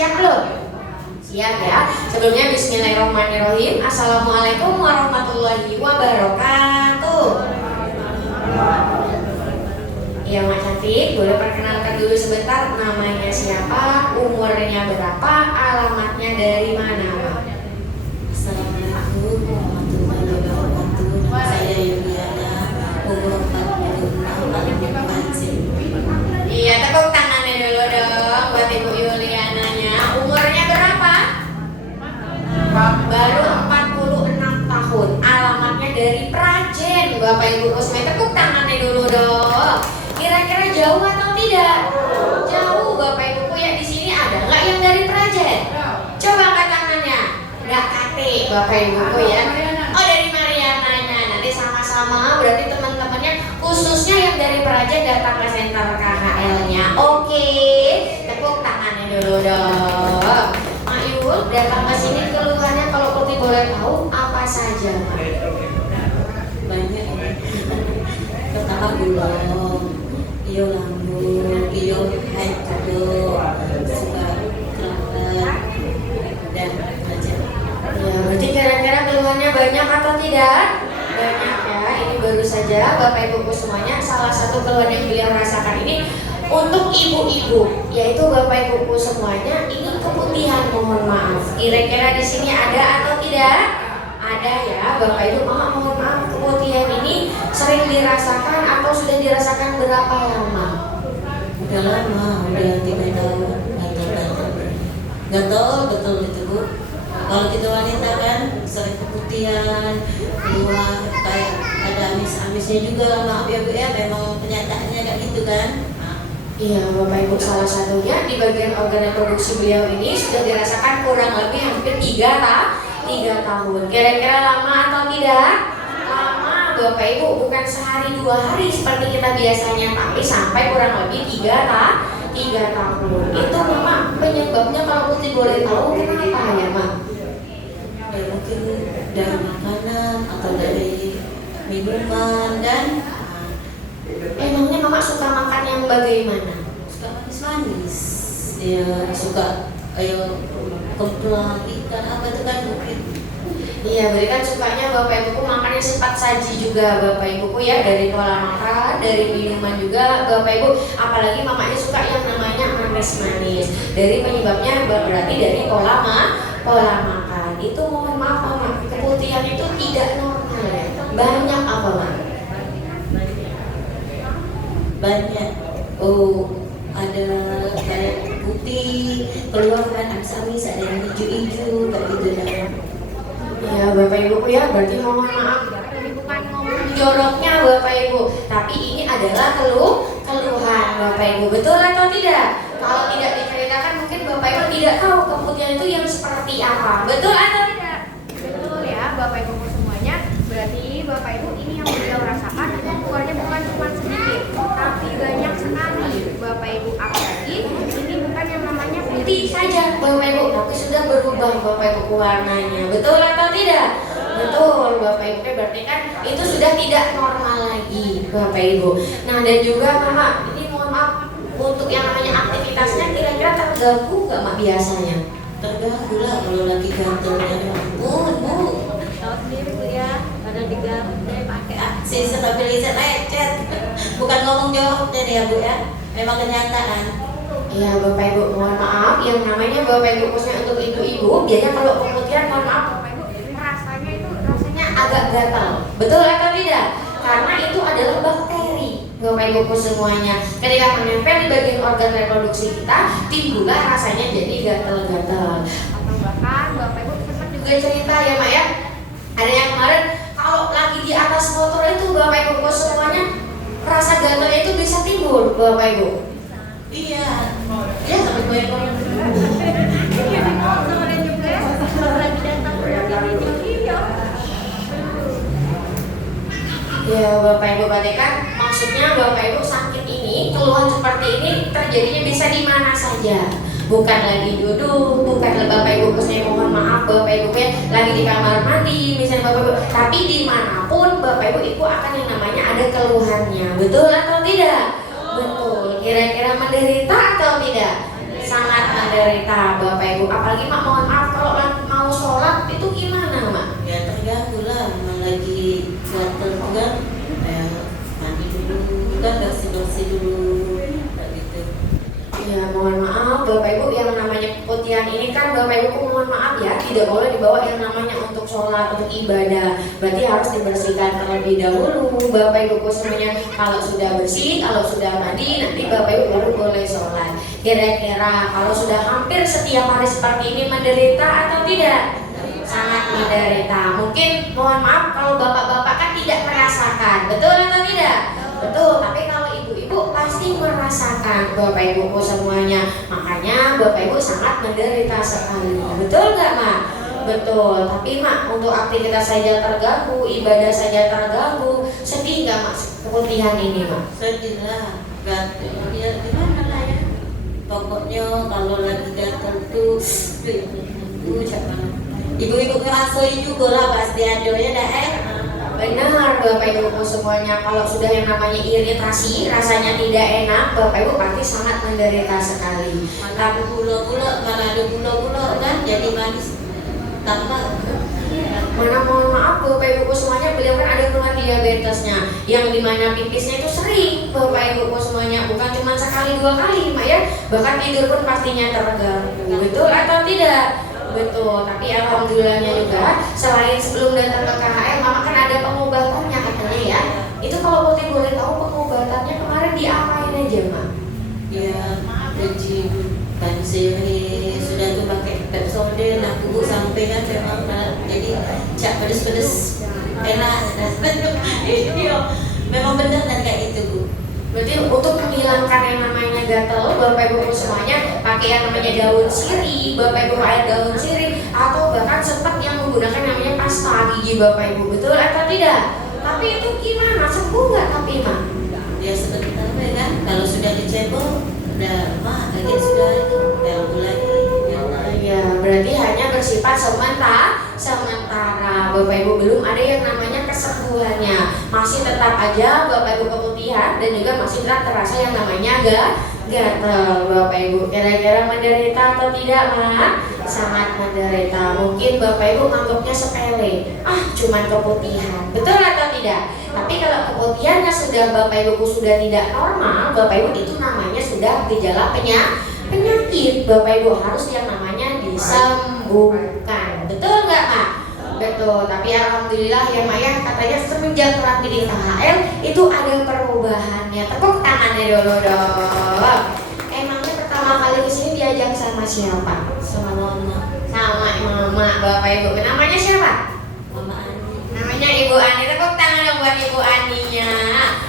siap belum? Siap ya. Sebelumnya bismillahirrahmanirrahim. Assalamualaikum warahmatullahi wabarakatuh. Ya Mak Cantik, boleh perkenalkan dulu sebentar namanya siapa, umurnya berapa, alamatnya dari mana Mak? Assalamualaikum warahmatullahi wabarakatuh. Nama saya Yuliana, umur 46 tahun. Iya, tepuk tangannya dulu dong buat Ibu Yuliananya. Umurnya berapa? Baru 46 tahun. Alamatnya dari Prajen, Bapak Ibu Kusme. Tepuk tangannya dulu dong. Kira-kira jauh atau tidak? Jauh Bapak Ibu ya. Di sini ada nggak yang dari Prajen? Coba angkat tangannya. Nggak kate Bapak Ibu ya. Oh dari Mariananya. Nanti sama-sama berarti teman-temannya khususnya yang dari Prajen datang ke center KHL-nya. Oke, tepuk tangannya dulu dong. Mak Yul datang ke sini keluhannya kalau Putih boleh tahu apa saja Mak? Banyak ini. Pertama gulung, iyo lambung, iyo haid kedua, suka kerambat dan macam. Ya, berarti kira-kira keluhannya banyak atau tidak? Banyak ya. Ini baru saja Bapak Ibu semuanya salah satu keluhan yang beliau rasakan ini untuk ibu-ibu, yaitu Bapak Ibu semuanya ini keputihan, mohon maaf. Kira-kira di sini ada atau tidak? Ada ya, Bapak Ibu. Mama mohon maaf, keputihan ini sering dirasakan atau sudah dirasakan berapa lama? Udah lama, udah 3 tahun, gatal betul itu Bu. Kalau kita wanita kan sering keputihan, keluar kayak ada amis-amisnya juga, maaf ya Bu ya, memang kenyataannya kayak gitu kan. Iya Bapak Ibu, salah satunya di bagian organ reproduksi beliau ini sudah dirasakan kurang lebih hampir 3 tahun. Kira-kira lama atau tidak? Lama Bapak Ibu, bukan sehari 2 hari seperti kita biasanya, tapi sampai kurang lebih 3 tahun. Itu Mama penyebabnya kalau Putih boleh tahu kenapa ya Mak? Ya mungkin dari makanan atau dari minuman dan Emangnya Mama suka makan yang bagaimana? suka manis-manis. Ya suka ayo kemplang ikan apa itu kan mungkin. Iya, berarti kan sukanya Bapak Ibuku makan yang cepat saji juga Bapak Ibuku ya, dari pola makan, dari minuman juga Bapak Ibu. Apalagi mamanya suka yang namanya manis-manis. Dari penyebabnya berarti dari pola makan. Itu mohon maaf Mama, keputihan itu tidak normal ya. Banyak apa Mak? Banyak. Oh, ada kayak putih, keluar kan amis-amis, ada yang hijau-hijau kayak gitu kan. Ya Bapak Ibu ya, berarti mohon maaf ini bukan ngomong joroknya Bapak Ibu, tapi ini adalah keluhan Bapak Ibu. Betul atau tidak? Kalau tidak diceritakan mungkin Bapak Ibu tidak tahu keputihan itu yang seperti apa. Betul atau tidak? Betul ya Bapak Ibu semuanya. Berarti Bapak Ibu ini yang beliau rasakan keluarnya bukan cuma sedikit, tapi banyak sekali Bapak Ibu. Apalagi ini bukan yang namanya Putih saja Bapak Ibu, tapi sudah berubah Bapak Ibu warnanya. Betul atau tidak? Betul Bapak Ibu, berarti kan itu sudah tidak normal lagi Bapak Ibu. Nah dan juga Mama, ini mohon maaf untuk yang namanya aktivitasnya kira-kira terganggu nggak Mak biasanya? Terganggu lah kalau lagi gantelnya. Bu. tahu sendiri Bu ya, ada 3 pakai Si stabilizer lecet. Bukan ngomong jawab jadi ya Bu ya. Memang kenyataan. Iya Bapak Ibu, mohon maaf yang namanya Bapak Ibu khususnya untuk ibu-ibu, biasanya kalau keputihan mohon maaf Bapak Ibu rasanya agak gatal. Betul atau tidak? Karena itu adalah bakteri Bapak Ibu semuanya. Ketika menempel di bagian organ reproduksi kita, timbullah rasanya jadi gatal-gatal. atau bahkan Bapak Ibu sempat Juga cerita ya Mak ya, ada yang kemarin kalau lagi di atas motor itu Bapak Ibu semuanya rasa gatalnya itu bisa timbul Bapak Ibu. Iya. Ya sampai goyang-goyang. iya di motor dan juga ya lagi datang Ya Bapak Ibu berarti kan maksudnya Bapak Ibu sakit ini, keluhan seperti ini terjadinya bisa di mana saja. Bukan lagi duduk, bukan Bapak Ibu khususnya mohon maaf Bapak Ibu ya lagi di kamar mandi misalnya Bapak Ibu, tapi dimanapun Bapak Ibu itu akan yang namanya ada keluhannya. Betul atau tidak? Betul. Kira-kira menderita atau tidak? Sangat menderita. menderita Bapak Ibu. Apalagi mak mohon maaf kalau mau sholat itu gimana mak? Ya terganggu lah, memang lagi gatel kan, mandi dulu kan, bersih dulu kayak gitu. Ya mohon maaf Bapak Ibu, yang namanya keputihan ini kan Bapak Ibu mohon maaf ya, tidak boleh dibawa yang namanya untuk sholat, untuk ibadah. Berarti harus dibersihkan terlebih dahulu Bapak Ibu semuanya. Kalau sudah bersih, kalau sudah mandi, nanti Bapak Ibu baru boleh sholat. Kira-kira kalau sudah hampir setiap hari seperti ini menderita atau tidak? Sangat menderita. Mungkin mohon maaf kalau bapak-bapak kan tidak merasakan, betul atau tidak? Betul, tapi kalau ibu-ibu pasti merasakan Bapak Ibu semuanya. Makanya Bapak Ibu sangat menderita sekali. Betul nggak mak? Betul, tapi mak untuk aktivitas saja terganggu, ibadah saja terganggu, sedih nggak mak keputihan ini mak? Sedih lah, gatel. Ya gimana lah ya. Pokoknya kalau lagi gatel tuh, ibu-ibu ngerasoi juga lah pasti ada ya dah Benar Bapak Ibu semuanya, kalau sudah yang namanya iritasi, rasanya tidak enak, Bapak Ibu pasti sangat menderita sekali. Tapi gula-gula, mana ada gula-gula kan jadi manis tambah. Mana mohon maaf Bapak Ibu semuanya, beliau kan ada keluhan diabetesnya, yang dimana pipisnya itu sering Bapak Ibu semuanya, bukan cuma sekali dua kali mak ya, bahkan tidur pun pastinya terganggu. Betul atau tidak? Betul, tapi alhamdulillahnya juga selain sebelum datang ke KHL, mama kan ada pengobatannya katanya ya. Itu kalau Putih boleh tahu pengobatannya kemarin diapain aja mak? Ya, benci bansiri sudah tuh pakai Pepsodent, aku sampai kan memang jadi cak pedes-pedes enak. Iya, memang benar dan kayak gitu Bu. Berarti untuk menghilangkan yang namanya gatel, Bapak Ibu semuanya pakai yang namanya daun sirih, Bapak Ibu air daun sirih, atau bahkan sempat yang menggunakan namanya pasta gigi Bapak Ibu, betul atau tidak? Tapi itu gimana? Sembuh nggak tapi mak? Ya sebentar kan, kalau sudah dicebol udah mak lagi sudah ganggu lagi. Ya, berarti hanya bersifat sementara. Bapak Ibu belum ada yang namanya kesembuhannya. Masih tetap aja Bapak Ibu keputihan dan juga masih tetap terasa yang namanya gatal Bapak Ibu. Kira-kira menderita atau tidak mak? Sangat menderita. Mungkin Bapak Ibu nganggapnya sepele, cuman keputihan, betul atau tidak? Tapi kalau keputihannya sudah Bapak Ibu sudah tidak normal, Bapak Ibu itu namanya sudah gejala penyakit. Bapak Ibu harus yang namanya disembuhkan, betul nggak mak? Betul, tapi alhamdulillah ya Maya, katanya semenjak terapi di KHL itu ada perubahannya. Tepuk tangannya dulu dong. Emangnya pertama kali kesini diajak sama siapa? Sama mama. Sama mama Bapak Ibu. Namanya siapa? Mama Ani. Namanya Ibu Ani. Tepuk tangan dong buat Ibu Aninya.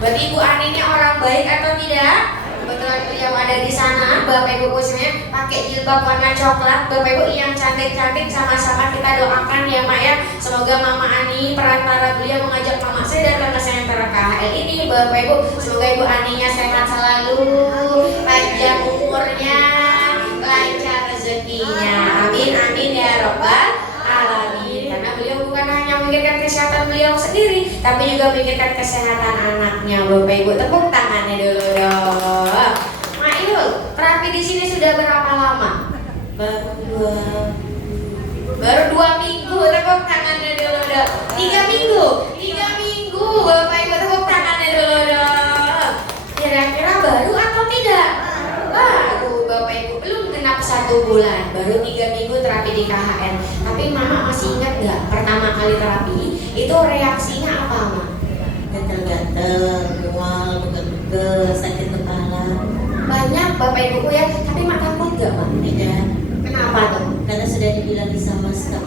Buat Ibu Aninya orang baik atau tidak? Kebetulan beliau ada di sana, Bapak Ibu khususnya pakai jilbab warna coklat. Bapak Ibu yang cantik-cantik, sama-sama kita doakan ya mak ya. Semoga Mama Ani perantara beliau mengajak Mama saya datang ke senter KHL ini. Bapak Ibu, semoga Ibu Aninya sehat selalu, panjang umurnya, lancar rezekinya. Amin amin ya robbal alamin. Karena beliau bukan hanya memikirkan kesehatan beliau sendiri, tapi juga memikirkan kesehatan anaknya. Bapak Ibu tepuk tangannya dulu dong. Mak Yul, terapi di sini sudah berapa lama? Baru 2 minggu. Tepuk tangannya dulu dong. 3 minggu. 3 minggu. Bapak Ibu tepuk tangannya dulu dong. Kira-kira baru atau tidak? Baru Bapak Ibu, belum genap 1 bulan, baru 3 minggu terapi di KHL. Tapi Mama masih ingat nggak pertama kali terapi itu reaksinya apa mak? Gatel-gatel, mual, begel-begel, sakit kepala. Banyak Bapak Ibu ya, tapi mak takut nggak mak? Tidak. Kenapa tuh? Karena sudah dibilangin sama staf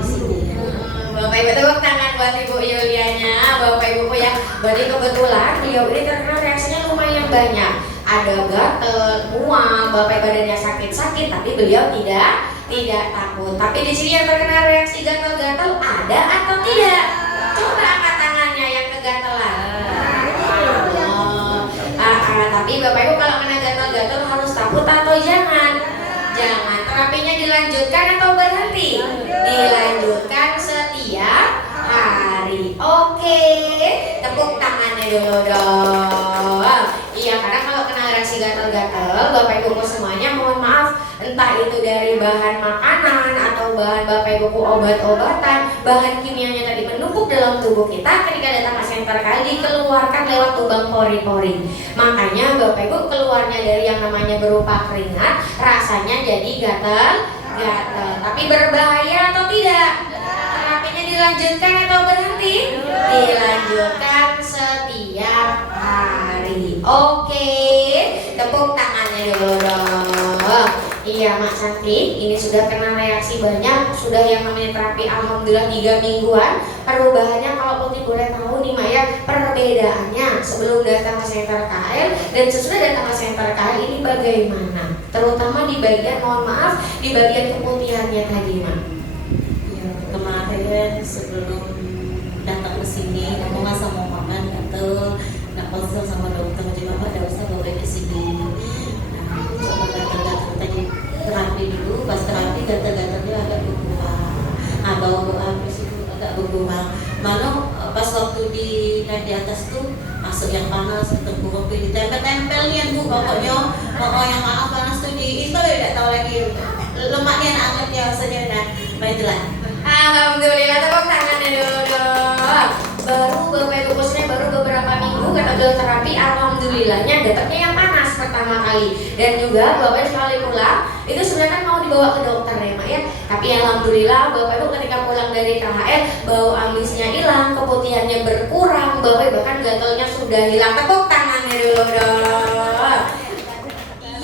di sini ya. Bapak Ibu tepuk tangan buat Ibu Yulianya. Bapak Ibu ya, berarti kebetulan beliau ini terkena reaksinya lumayan banyak. Ada gatel, mual, Bapak badannya sakit-sakit, tapi beliau tidak takut. Tapi di sini yang terkena reaksi gatel-gatel ada atau tidak? Coba angkat tangannya yang kegatelan. Tapi Bapak Ibu kalau kena gatel-gatel harus takut atau jangan? Jangan. Terapinya dilanjutkan atau berhenti? Dilanjutkan setiap hari. Oke, tepuk tangannya dulu dong. Iya, karena kalau kena reaksi gatal gatal-gatal, Bapak Ibu semuanya mohon maaf, entah itu dari bahan makanan atau bahan Bapak Ibu obat-obatan, bahan kimianya tadi menumpuk dalam tubuh kita, ketika datang ke center KL dikeluarkan lewat lubang pori-pori. Makanya Bapak Ibu keluarnya dari yang namanya berupa keringat, rasanya jadi gatal-gatal. Tapi berbahaya atau tidak? Terapinya dilanjutkan atau berhenti? Dilanjutkan setiap hari. Oke, tepuk tangannya dulu dong. Iya Mak Cantik, ini sudah kena reaksi banyak, sudah yang namanya terapi alhamdulillah 3 mingguan. Perubahannya kalau Putih boleh tahu nih Mak ya, perbedaannya sebelum datang ke center KL dan sesudah datang ke center KL ini bagaimana? Terutama di bagian, mohon maaf, di bagian keputihannya tadi Mak. Ya, kemarin sebelum datang ke sini, kamu nggak mau makan gatel, nggak konsul sama dokter, jadi Bapak tidak usah bawa ke sini. Coba gatel-gatel tadi terapi dulu, pas terapi gatel-gatelnya agak berkurang. Bau habis itu agak berkurang. Malah pas waktu di atas tuh masuk yang panas, tenggorokan ditempel-tempelnya Bu, pokoknya yang panas tuh di itu tidak tahu lagi lemaknya anget ya rasanya. Nah, baiklah. Alhamdulillah, tepuk tangannya dulu dong. Baru Bapak Ibu khususnya baru beberapa minggu kata terapi, alhamdulillahnya dapatnya yang panas pertama kali. Dan juga Bapak sekali pulang itu sebenarnya kan mau dibawa ke dokter ya Mak ya. Tapi alhamdulillah Bapak Ibu ketika pulang dari KHL bau amisnya hilang, keputihannya berkurang, Bapak Ibu bahkan gatalnya sudah hilang. Tepuk tangannya dulu dong.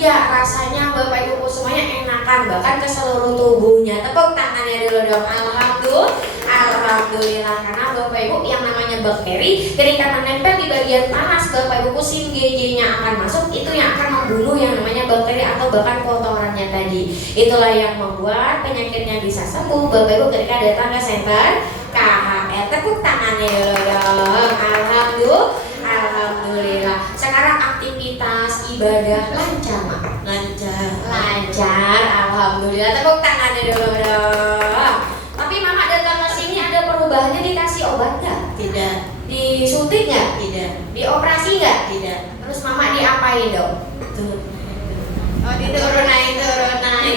Iya, rasanya Bapak Ibu semuanya enakan bahkan ke seluruh tubuhnya. Tepuk tangannya dulu dong. Alhamdulillah, karena Bapak Ibu yang namanya bakteri ketika menempel di bagian panas, Bapak Ibu sim GJ-nya akan masuk, itu yang akan membunuh yang namanya bakteri atau bahkan kotorannya tadi. Itulah yang membuat penyakitnya bisa sembuh Bapak Ibu ketika datang ke center KHL. Tepuk tangannya dulu dong. Alhamdulillah. Sekarang aktivitas ibadah lancar Mak? Lancar, alhamdulillah. Tepuk tangannya dulu dong. Tapi Mama datang ke sini ada perubahannya, dikasih obat nggak? Tidak. Disuntik nggak? Tidak. Dioperasi nggak? Tidak. Terus Mama diapain dong? Oh, diturunain.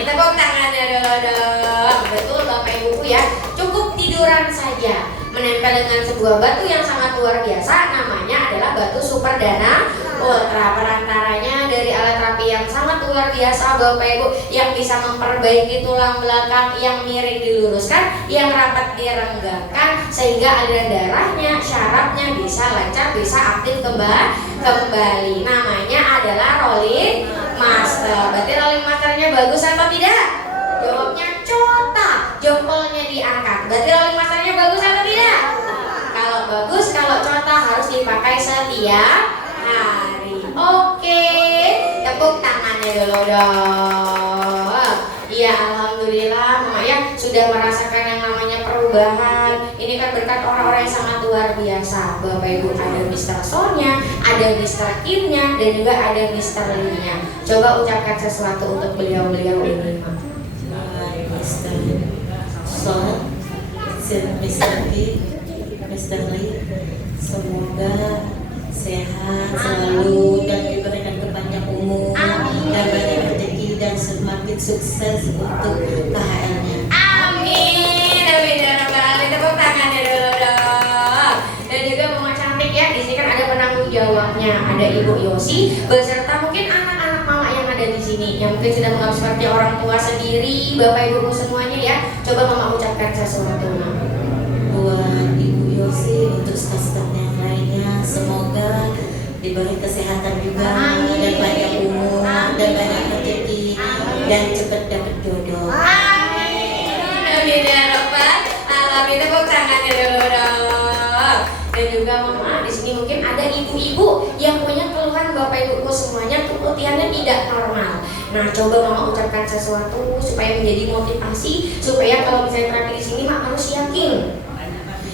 Tepuk tangannya dulu dong. Betul Bapak Ibu ya, cukup tiduran saja menempel dengan sebuah batu yang sangat luar biasa, namanya adalah batu Super Dana Ultra. Perantaranya dari alat terapi yang sangat luar biasa Bapak Ibu, yang bisa memperbaiki tulang belakang yang miring diluruskan, yang rapat direnggakan, sehingga aliran darahnya, syarafnya bisa lancar, bisa aktif kembali. Namanya adalah rolling master. Berarti rolling masternya bagus atau tidak? Jawabnya cota, jempolnya diangkat. Berarti rolling masternya bagus atau tidak? Kalau bagus, kalau cota harus dipakai setiap hari. Oke, tepuk tangannya dulu dong. Iya, alhamdulillah Mama ya sudah merasakan yang namanya perubahan. Ini kan berkat orang-orang yang sangat luar biasa Bapak Ibu. Ada Mr. Sonya, ada Mr. Kimnya, dan juga ada Mr. Lee-nya. Coba ucapkan sesuatu untuk beliau-beliau ini Mak. Mr. Son, Mr. Lee, semoga sehat selalu dan diberikan kepanjang umur dan banyak rezeki dan semakin sukses untuk KHL-nya. Amin, amin ya rabbal alamin. Tepuk tangannya dulu dong. Dan juga Mama Cantik ya, di sini kan ada penanggung jawabnya, ada Ibu Yosi beserta mungkin anak-anak Mama yang ada di sini yang mungkin sudah menganggap seperti orang tua sendiri, Bapak Ibu semuanya ya. Coba Mama ucapkan sesuatu Mama. Buat Ibu Yosi, untuk staf-staf yang lainnya, semoga diberi kesehatan juga. Amin. Dan banyak umur. Amin. Dan banyak rezeki dan cepat dapat jodoh. Amin ya rabbal alamin. Tepuk tangannya dulu dong. Dan juga Mama di sini mungkin ada ibu-ibu yang punya keluhan Bapak Ibu semuanya keputihannya tidak normal. Nah, coba Mama ucapkan sesuatu supaya menjadi motivasi, supaya kalau misalnya terapi di sini Mak harus yakin.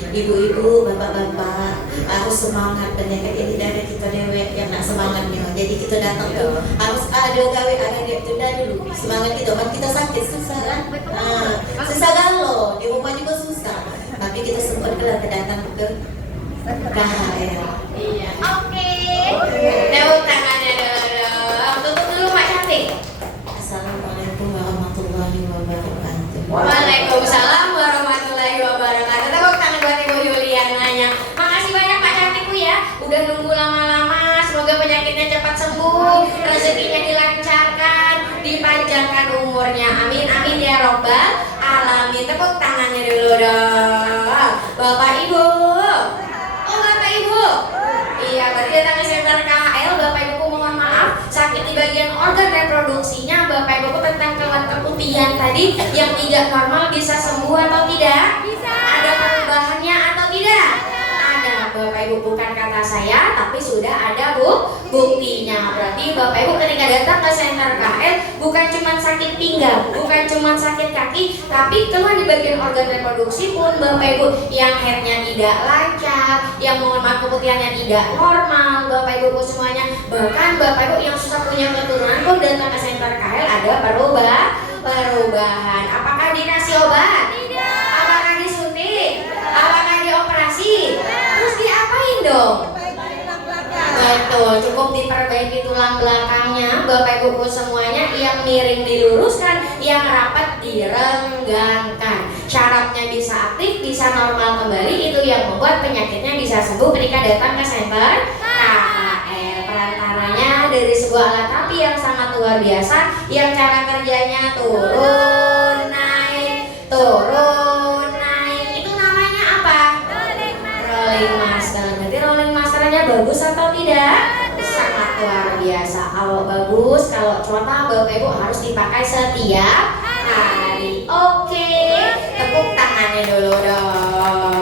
Ibu-ibu, bapak-bapak harus semangat, penyakit ini dari kita dewek yang nak semangat nih. Jadi kita datang tuh harus ada gawe, ada dia tunda dulu semangat kita. Kan kita sakit susah kan? Susah galau di rumah juga susah. Tapi kita sempat datang ke KHL. Iya. Oke. Tepuk tangannya dulu dong. Tutup wabarakatuh. Waalaikumsalam warahmatullahi wabarakatuh. Tepuk tangan buat Ibu Yuliananya. Makasih banyak Pak Cantikku ya. Udah nunggu lama-lama. Semoga penyakitnya cepat sembuh, rezekinya dilancarkan, dipanjangkan umurnya. Amin amin ya robbal alamin. Tepuk tangannya dulu dong. Bapak Ibu. Oh Bapak Ibu. Iya, berarti datang ke center KHL. Bapak Ibu mohon maaf, sakit di bagian organ reproduksinya. Bapak Ibu tentang kelan keputihan tadi yang tidak normal bisa sembuh atau tidak? Bisa. Ada perubahannya atau tidak? Ada. Bapak Ibu bukan kata saya, tapi sudah ada buktinya. Berarti Bapak Ibu ketika datang ke center KHL bukan cuma sakit pinggang, bukan cuma sakit kaki, tapi keluhan di bagian organ reproduksi pun Bapak Ibu yang headnya tidak lancar, yang mohon maaf keputihannya tidak normal, Bapak Ibu semuanya. Bahkan Bapak Ibu yang susah punya keturunan pun datang ke center KHL ada perubahan. Apakah dikasih obat? Tidak. Apakah disuntik? Apakah dioperasi? Terus diapain dong? Betul, cukup diperbaiki tulang belakangnya, Bapak Ibu semuanya, yang miring diluruskan, yang rapat direnggangkan. Syaratnya bisa aktif, bisa normal kembali, itu yang membuat penyakitnya bisa sembuh ketika datang ke center KHL. Perantaranya dari sebuah alat rapi yang sangat luar biasa, yang cara kerjanya turun naik, turun naik. Itu namanya apa? Rolling master. Berarti rolling masternya bagus atau tidak? Sangat luar biasa. Kalau bagus, kalau contoh Bapak Ibu harus dipakai setiap hari. Oke, tepuk tangannya dulu dong.